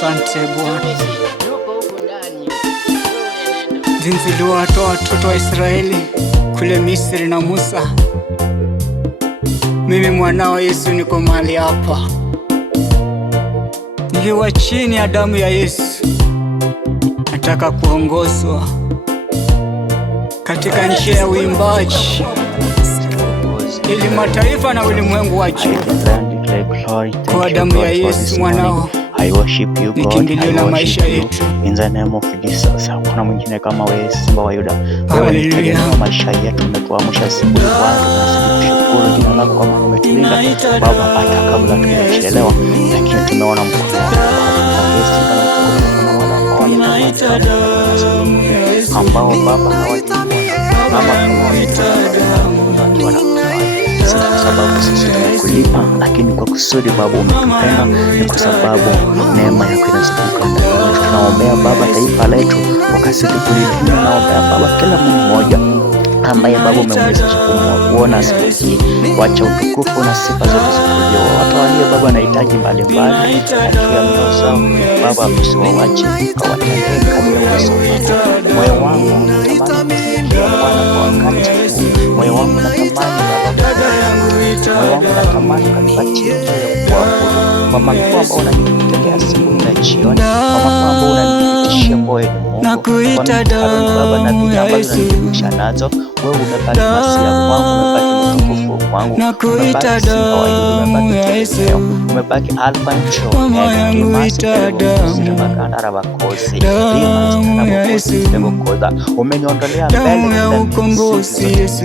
Asante Bwana, jinsi uliwatoa watoto wa Israeli kule Misri na Musa. Mimi mwanao Yesu niko mahali hapa, niliwa chini ya damu ya Yesu. Nataka kuongozwa katika njia ya uimbaji ili mataifa na ulimwengu wajue kwa damu ya Yesu mwanao ni kimbilio la maisha yetu. In the name of Jesus. Hakuna mwingine kama wewe, Simba wa Yuda. Wewe ni tegemeo maisha yetu, umetuamsha siku ya Bwana. Tunashukuru jina lako kwa maana umetulinda Baba, hata kabla tujachelewa, lakini tumeona mkono wako ambao Baba kwa sababu sisi tumekulipa, lakini kwa kusudi Baba umetupenda, ni kwa sababu neema yako inazunguka ndani yetu. Tunaombea Baba taifa letu ukazidi kulilinda. Naombea Baba kila mmoja ambaye Baba umemwezesha kuona siku hii, wacha utukufu na sifa zote zikurudia watu walio Baba wanahitaji mbalimbali katika mioyo zao Baba, usiwache ukawatendee kadri ya uwezo wako. Moyo wangu unatamani kusikia Bwana kwa wakati huu. Moyo wangu unatamani kanipatie kwa mambo ambao unanitegea siku na jioni, kwa mambo ambao unanipitishia moyo nakuita damu ya Yesu. Nazo wewe umebaki masia kwangu, umebaki mtukufu kwangu, nakuita damu ya Yesu. Umebaki Alfa na Omega, damu ya Yesu, umeniondolea mbele ya ukombozi Yesu.